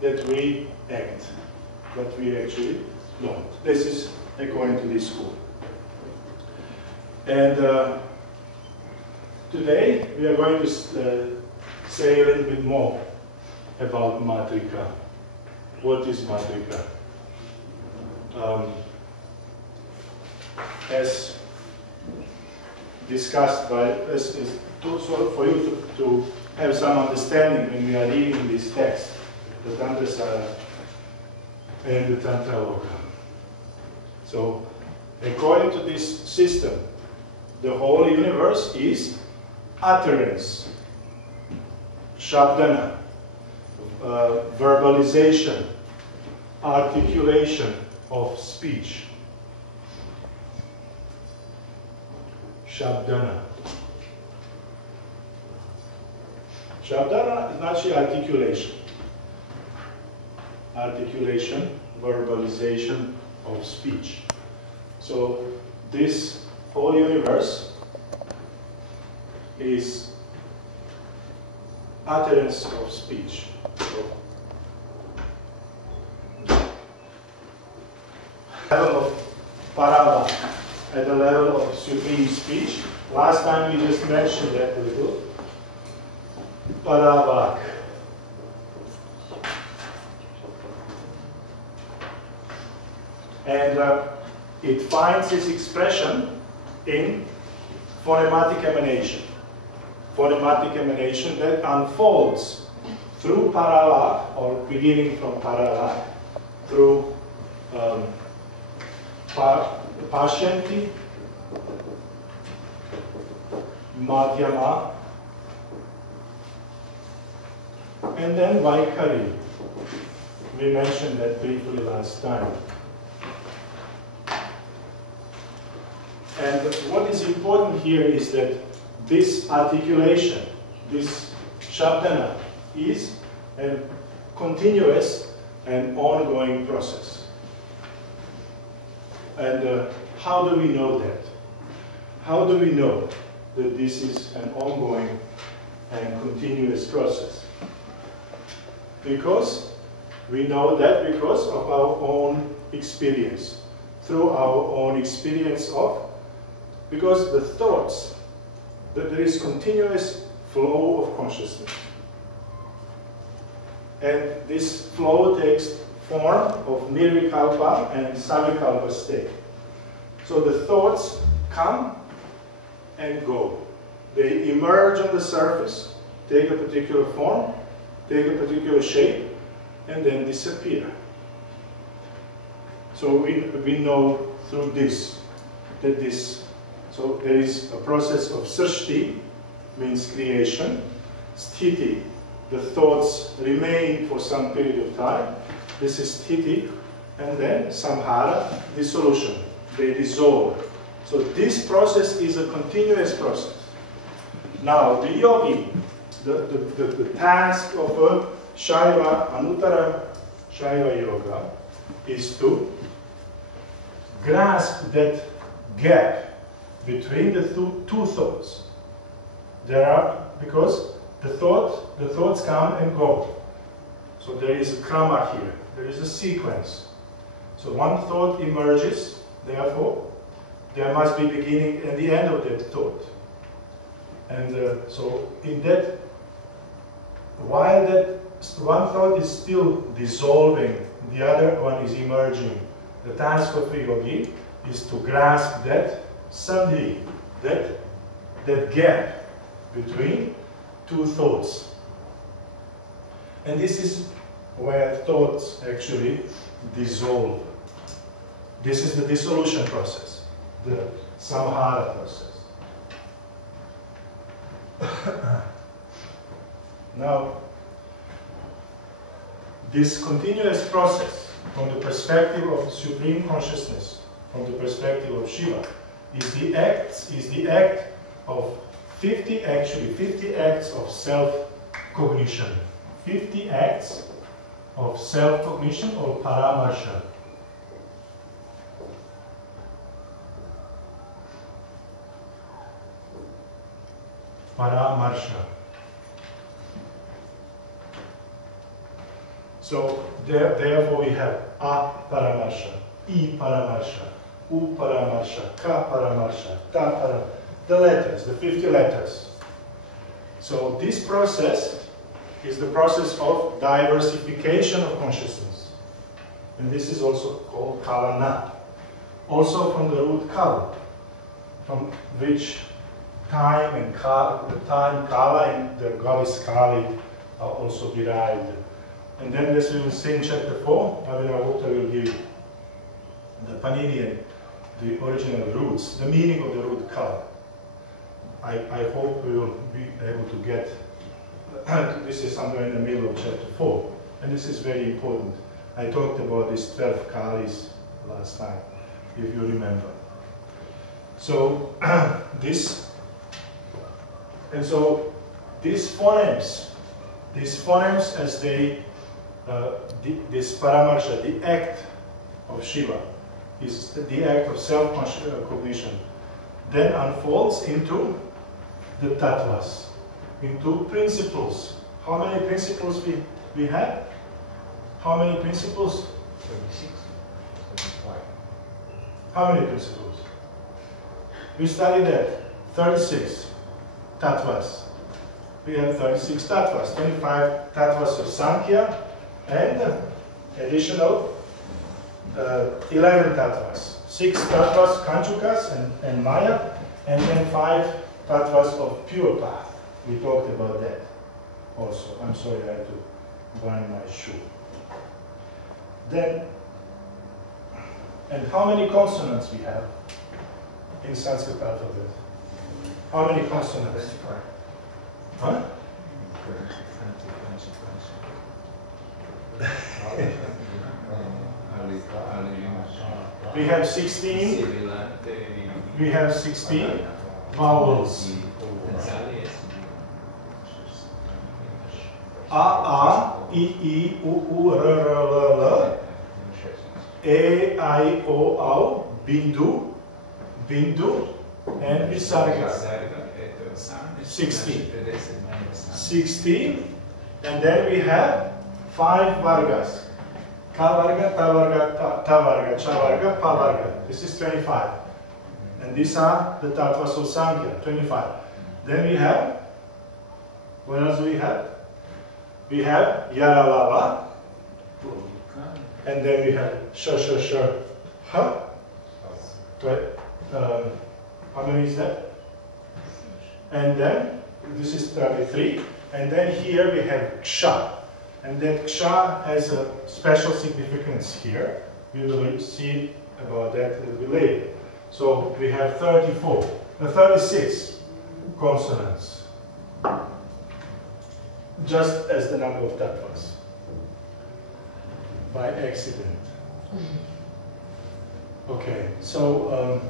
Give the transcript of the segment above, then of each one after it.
that we act, but we actually don't. This is according to this school. And today we are going to say a little bit more about Mātṛkā. What is Mātṛkā? As discussed by us, for you to have some understanding when we are reading this text, the Tantrasara and the Tantraloka. So, according to this system, the whole universe is utterance, shabdana, verbalization, articulation of speech. Shabdana. Shabdana is actually articulation. Articulation, verbalization of speech. So this whole universe is utterance of speech. So, level of parava, at the level of supreme speech. Last time we just mentioned that a little. Paravak. And it finds its expression in phonematic emanation. Phonematic emanation that unfolds through paravak, or beginning from paravak, through Pashanti, Madhyama, and then Vaikari. We mentioned that briefly last time. And what is important here is that this articulation, this shabdana, is a continuous and ongoing process. And how do we know that? How do we know that this is an ongoing and continuous process? Because we know that because of our own experience. Through our own experience of, because the thoughts, that there is continuous flow of consciousness. And this flow takes form of nirvikalpa and savikalpa state. So the thoughts come and go. They emerge on the surface, take a particular form, take a particular shape, and then disappear. So we know through this, that this, so there is a process of srishti, means creation, sthiti, the thoughts remain for some period of time, this is sthiti, and then samhara, dissolution, they dissolve. So this process is a continuous process. Now the yogi, the task of a Shaiva, Anuttara Shaiva yoga is to grasp that gap between the two thoughts. There are, because the thoughts come and go. So there is a krama here, there is a sequence. So one thought emerges, therefore there must be beginning and the end of that thought. And so in that, while that one thought is still dissolving, the other one is emerging. The task of a yogi is to grasp that sandhi, that gap between two thoughts. And this is where thoughts actually dissolve. This is the dissolution process, the samhara process. Now, this continuous process from the perspective of Supreme Consciousness, from the perspective of Shiva, is the act of 50 acts of self-cognition. 50 acts of self-cognition or paramarsha. Paramarsha. So therefore we have A paramarsha, I paramarsha, U paramarsha, Ka paramarsha, Ta paramarsha. The letters, the 50 letters. So this process is the process of diversification of consciousness. And this is also called kalana. Also from the root kal, from which time and kala, and the goddess Kali are also derived. And then as we will see in chapter 4, Avinavutta will give the Paninian, the original roots, the meaning of the root kal. I hope we will be able to get, this is somewhere in the middle of chapter 4, and this is very important. I talked about these 12 kalis last time, if you remember. So, these phonemes as they, this paramarsha, the act of Shiva, is the act of self-cognition, then unfolds into the tattvas, into principles. How many principles we have? How many principles? 36, 75. How many principles? We studied that. 36 tattvas. We have 36 tattvas, 25 tattvas of Sankhya, and additional 11 tattvas. 6 tattvas, Kanchukas and Maya, and then 5 tattvas of pure path. We talked about that also. I'm sorry, I had to bind my shoe. Then, and how many consonants we have in Sanskrit alphabet? How many consonants? Huh? We have 16. We have 16 vowels. A, I, U, R, L, L, E, I, O, Au, Bindu, and Visarga. 16. 16, and then we have 5 vargas. Ka varga, ta varga, ta varga, cha varga, pa varga. This is 25. And these are the tattvas of Sankhya, 25. Then we have, what else do we have? We have Yaralava, and then we have Ha. How many is that? And then, this is 33, and then here we have Ksha. And that Ksha has a special significance here. We will see about that a little bit later. So we have 36 consonants, just as the number of tattvas, by accident. Okay, so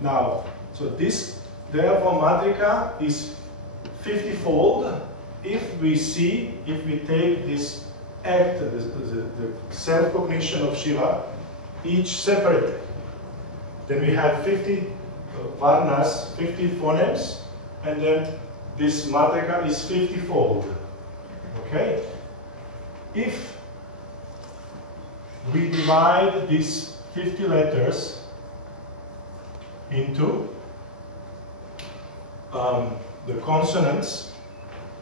now, so this, therefore, Mātṛkā is 50-fold if we take this act, the self-cognition of Shiva, each separately. Then we have 50 varnas, 50 phonemes, and then this Mātṛkā is 50-fold. Okay? If we divide these 50 letters into the consonants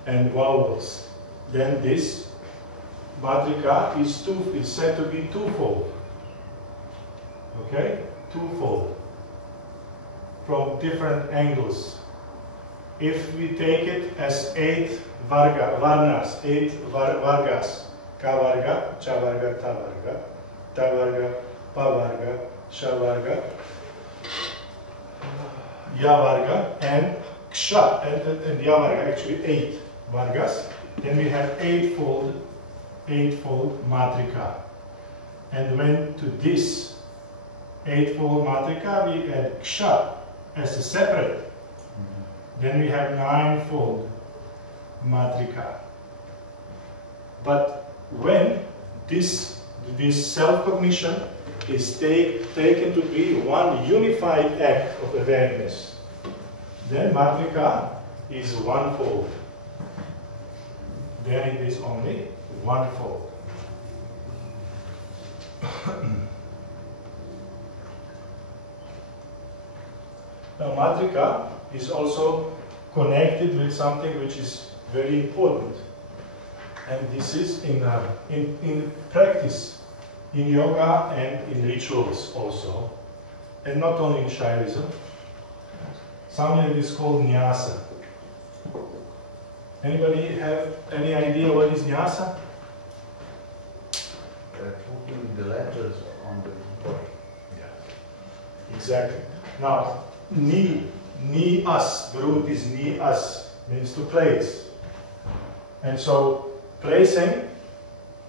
and vowels, then this Mātṛkā is said to be twofold. Okay? Twofold. From different angles. If we take it as 8 varnas, 8 vargas, Ka varga, Cha varga, Ta varga, Ta varga, Pa varga, Sha varga, Ya varga, and Ksha, and Ya varga, actually 8 vargas. Then we have eightfold Mātṛkā. And when to this eightfold Mātṛkā we add Ksha as a separate, then we have ninefold Mātṛkā. But when this self-cognition is taken to be one unified act of awareness, then Mātṛkā is onefold. then it is only one fold. Now, Mātṛkā is also connected with something which is very important, and this is in practice, in yoga and in rituals also, and not only in Shaivism. Something that is called nyasa. Anybody have any idea what is nyasa? Putting the letters on the body. Yeah, exactly. Now, ni as, the root is ni as, means to place. And so, placing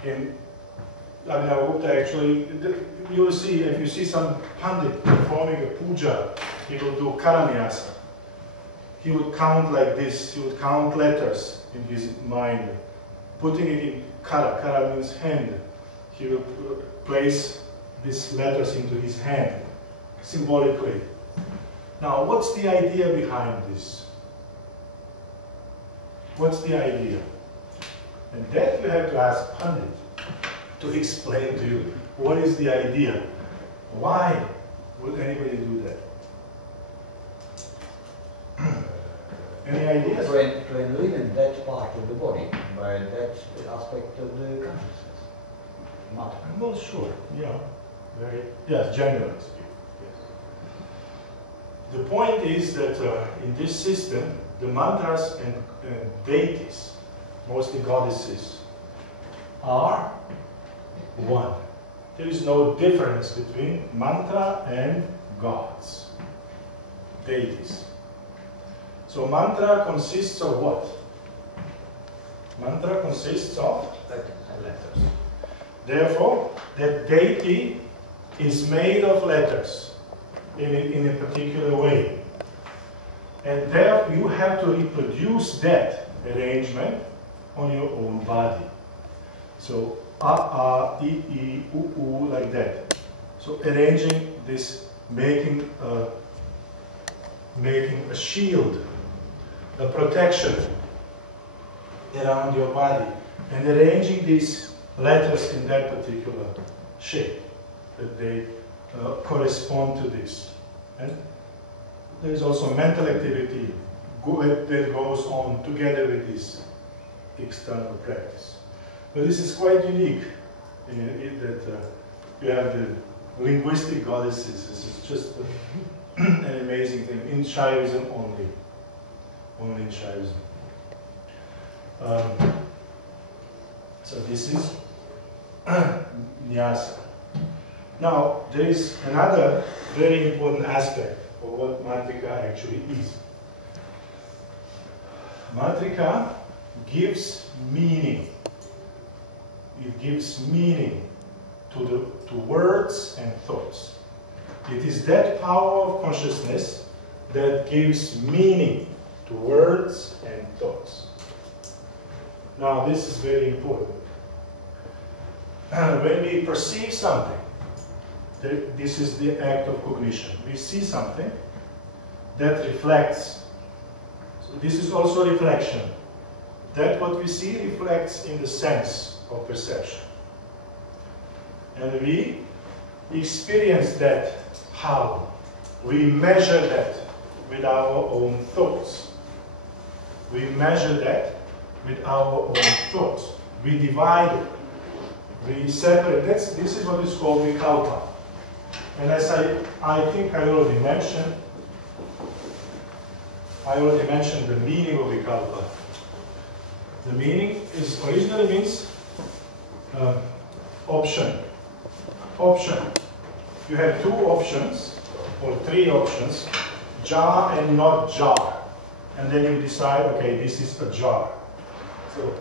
in Abhinavagupta actually, you will see, if you see some pandit performing a puja, he will do karanyasa. He would count like this, he would count letters in his mind, putting it in kara, kara means hand. He will place these letters into his hand, symbolically. Now, what's the idea behind this? What's the idea? And that you have to ask Pandit to explain to you what is the idea. Why would anybody do that? Any ideas? To enliven that part of the body by that aspect of the consciousness. Mātṛkā. Well, sure. Yeah. Yes, generally speaking. Yes. The point is that in this system, the mantras and deities, mostly goddesses, are one. There is no difference between mantra and gods, deities. So mantra consists of what? Mantra consists of letters. Therefore, that deity is made of letters in a particular way. And there you have to reproduce that arrangement on your own body. So a, I, u, like that. So arranging this, making a shield, a protection around your body, and arranging these letters in that particular shape, that they correspond to this. And there is also mental activity that goes on together with this external practice. But this is quite unique that you have the linguistic goddesses. This is just an amazing thing. In Shaivism only. Only in Shaivism. So this is nyasa. Now, there is another very important aspect of what Mātṛkā actually is. Mātṛkā gives meaning. It gives meaning to words and thoughts. It is that power of consciousness that gives meaning to words and thoughts. Now, this is very important. When we perceive something, this is the act of cognition. We see something that reflects. So this is also reflection. That what we see reflects in the sense of perception. And we experience that how? We measure that with our own thoughts. We measure that with our own thoughts. We divide it. We separate. This is what is called vikalpa. And as I think I already mentioned the meaning of vikalpa. The meaning is originally means option. Option. You have two options or three options, jar and not jar. And then you decide, okay, this is a jar. So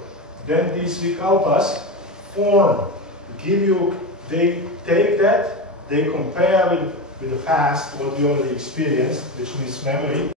then these vikalpas form, they take that, they compare with the past, what we already experienced, which means memory,